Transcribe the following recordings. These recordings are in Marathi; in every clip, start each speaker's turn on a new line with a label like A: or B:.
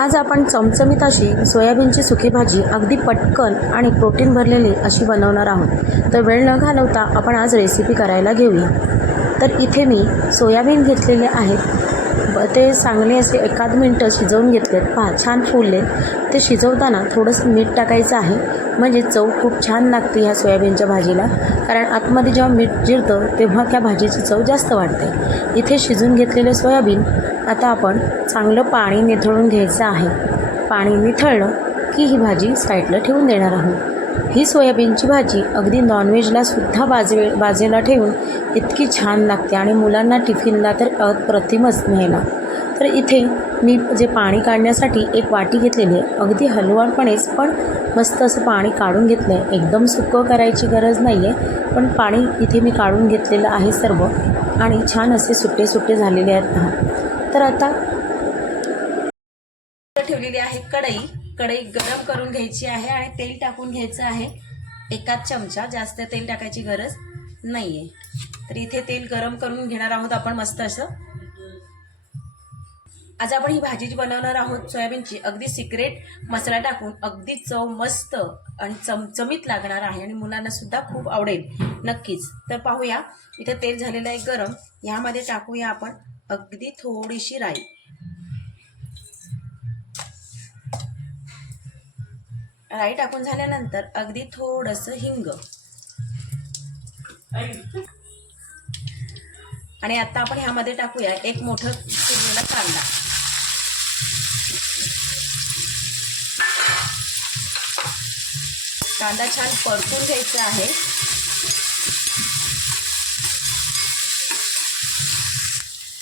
A: आज आपण चमचमीत अशी सोयाबीनची सुकी भाजी अगदी पटकन आणि प्रोटीन भरलेली अशी बनवणार आहोत. तर वेळ न घालवता आपण आज रेसिपी करायला घेऊया. तर इथे मी सोयाबीन घेतलेले आहेत. ब ते चांगले असे एखाद मिनटं शिजवून घेतलेत. पहा छान फुलले. ते शिजवताना थोडंसं मीठ टाकायचं आहे. म्हणजे चव खूप छान लागते ह्या सोयाबीनच्या भाजीला. कारण आतमध्ये जेव्हा मीठ जिरतं तेव्हा त्या भाजीची चव जास्त वाढते. इथे शिजून घेतलेले सोयाबीन आता आपण चांगलं पाणी निथळून घ्यायचं आहे. पाणी निथळलं की ही भाजी साईडला ठेवून देणार आहोत. ही सोयाबीनची भाजी अगदी नॉनव्हेजला सुद्धा बाजवे बाजेला ठेवून इतकी छान लागते आणि मुलांना टिफिनला तर अप्रतिमच न्यायला तर इथे मी जे पाणी काढण्यासाठी एक वाटी घेतलेली आहे अगदी हलवाणपणेच पण मस्त असं पाणी काढून घेतलं आहे एकदम सुकं करायची गरज नाही आहे पण पाणी इथे मी काढून घेतलेलं आहे सर्व आणि छान असे सुट्टे सुट्टे झालेले आहेत. ना तर आता ठेवलेली आहे कढई. कढई गरम करून घ्यायची आहे आणि तेल टाकून घ्यायचं आहे. एकाच चमचा जास्त तेल टाकायची गरज नाही आहे तर इथे तेल गरम करून घेणार आहोत आपण मस्त असं. आज आपण ही भाजी जी बनवणार आहोत सोयाबीनची अगदी सिक्रेट मसाला टाकून अगदी चव मस्त आणि चमचमीत लागणार आहे आणि मुलांना सुद्धा खूप आवडेल. नक्कीच. तर पाहूया. इथं तेल झालेलं आहे गरम. यामध्ये टाकूया आपण अगदी थोडीशी राई. राई टाकून झाल्यानंतर अगदी थोडंसं हिंग. आणि आता आपण ह्यामध्ये टाकूया एक मोठं चिरलेला कांदा. कांदा छान परतून घ्यायचा आहे.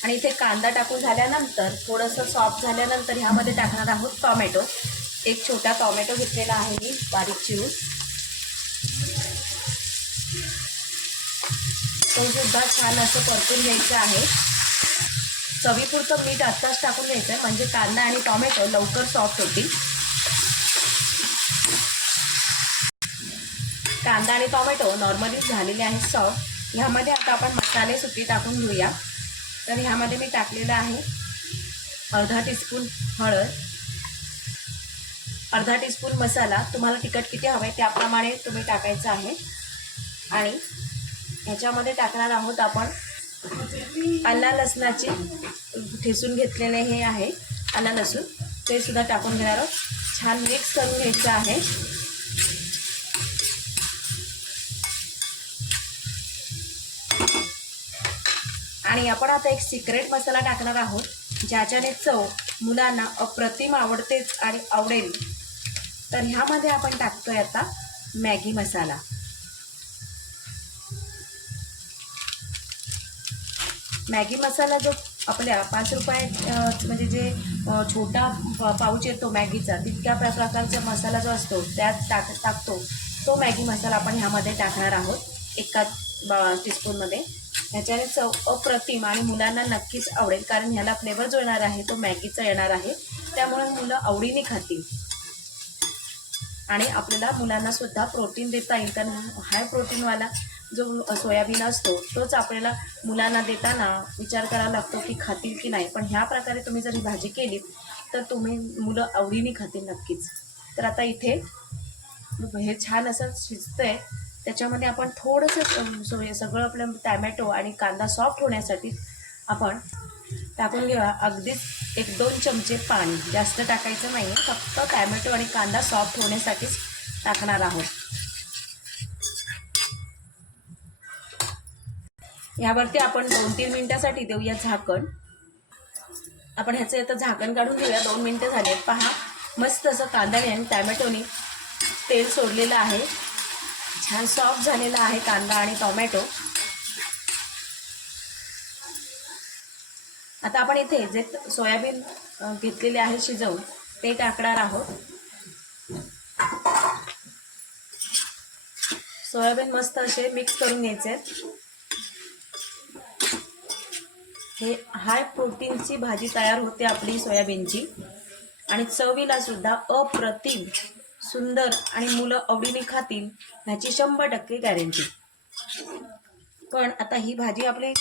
A: आणि इथे कांदा टाकून झाल्यानंतर थोडंसं सॉफ्ट झाल्यानंतर ह्यामध्ये टाकणार आहोत टॉमॅटो एक छोटा टॉमॅटो घेतलेला आहे मी बारीक चिरून. तो सुद्धा छान असं परतून घ्यायचं आहे. चवीपुरतं मीठ आत्ताच टाकून घ्यायचं आहे म्हणजे कांदा आणि टॉमॅटो लवकर सॉफ्ट होतील. कांदा आणि टॉमॅटो नॉर्मली झालेले आहेत सॉफ्ट. ह्यामध्ये आता आपण मसाले सुट्टी टाकून घेऊया. तर ह्यामध्ये मी टाकलेलं आहे अर्धा टीस्पून हळद अर्धा टीस्पून मसाला. तुम्हाला तिखट किती हवं आहे त्याप्रमाणे तुम्ही टाकायचं आहे. आणि ह्याच्यामध्ये टाकणार आहोत आपण आला लसणाचे ठेसून घेतलेले हे आहे आला लसूण. ते सुद्धा टाकून घेणार आहोत. छान मिक्स करून घ्यायचं आहे. आणि आपण आता एक सिक्रेट मसाला टाकणार आहोत ज्याच्याने चव मुलांना अप्रतिम आवडतेच आणि आवडेल. तर ह्यामध्ये आपण टाकतोय आता मॅगी मसाला. मॅगी मसाला जो आपल्या पाच रुपये म्हणजे जे छोटा पाऊच येतो मॅगीचा तितक्या प्र- प्रकारचा मसाला जो असतो त्यात टाक टाकतो तो मॅगी मसाला आपण ह्यामध्ये टाकणार आहोत एका टीस्पूनमध्ये ह्याच्याने चव अप्रतिम आणि मुलांना नक्कीच आवडेल. कारण ह्याला फ्लेवर जो येणार आहे तो मॅगीचा येणार आहे. त्यामुळे मुलं आवडीने खातील. आणि आपल्याला मुलांना सुद्धा प्रोटीन देता येईल. कारण हाय प्रोटीनवाला जो सोयाबीन असतो तोच आपल्याला मुलांना देताना विचार करावा लागतो की खातील की नाही. पण ह्या प्रकारे तुम्ही जर ही भाजी केलीत तर तुम्ही मुलं आवडीने खातील नक्कीच. तर आता इथे हे छान असं शिजतं आहे त्याच्यामध्ये आपण थोडंसं सगळं आपलं टॅमॅटो आणि कांदा सॉफ्ट होण्यासाठी आपण टाकून घेऊया. अगदीच एक दोन चमचे पाणी. जास्त टाकायचं नाही फक्त टॅमॅटो आणि कांदा सॉफ्ट होण्यासाठीच टाकणार आहोत. यावरती आपण दोन तीन मिनटासाठी देऊया झाकण. आपण ह्याचं आता झाकण काढून घेऊया. दोन मिनटं झाले पहा मस्त असं कांद्याने आणि टॅमॅटोने तेल सोडलेलं आहे. छान सॉफ्ट झालेला आहे कांदा आणि टोमॅटो आता आपण इथे जे सोयाबीन घेतलेले आहे शिजवून ते टाकणार आहोत. सोयाबीन मस्त असे मिक्स करून घ्यायचे. हे हाय प्रोटीनची भाजी तयार होते आपली सोयाबीनची. आणि चवीला सुद्धा अप्रतिम. सुंदर आणि मुलं आवडीने खातील ह्याची शंभर टक्के गॅरंटी पण आता ही भाजी आपली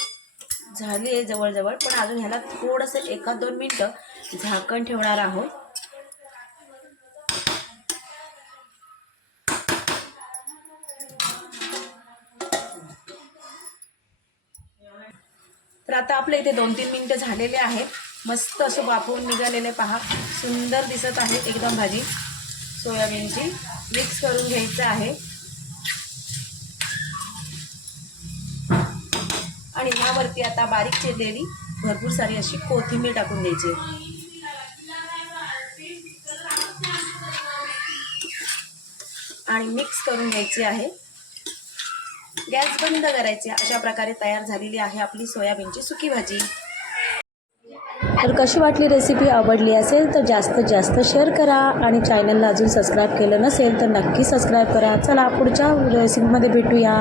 A: झाली आहे जवळजवळ पण अजून ह्याला थोडंसं एका दोन मिनटं झाकण ठेवणार आहोत. तर आता आपल्या इथे दोन तीन मिनिटं झालेले आहेत. मस्त असं वापरून निघालेले पहा. सुंदर दिसत आहे एकदम भाजी. सोयाबीनची मिक्स करून घ्यायचं आहे. आणि ह्यावरती आता बारीक चिरलेली भरपूर सारी अशी कोथिंबीर टाकून द्यायची आणि मिक्स करून घ्यायची आहे. गॅस बंद करायचे अशा प्रकारे तयार झालेली आहे आपली सोयाबीनची सुकी भाजी. तर कशी वाटली रेसिपी आवडली असेल तर जास्तीत जास्त शेअर करा. आणि चॅनलला अजून सबस्क्राईब केलं नसेल तर नक्की सबस्क्राईब करा. चला पुढच्या रेसिपीमध्ये भेटूया.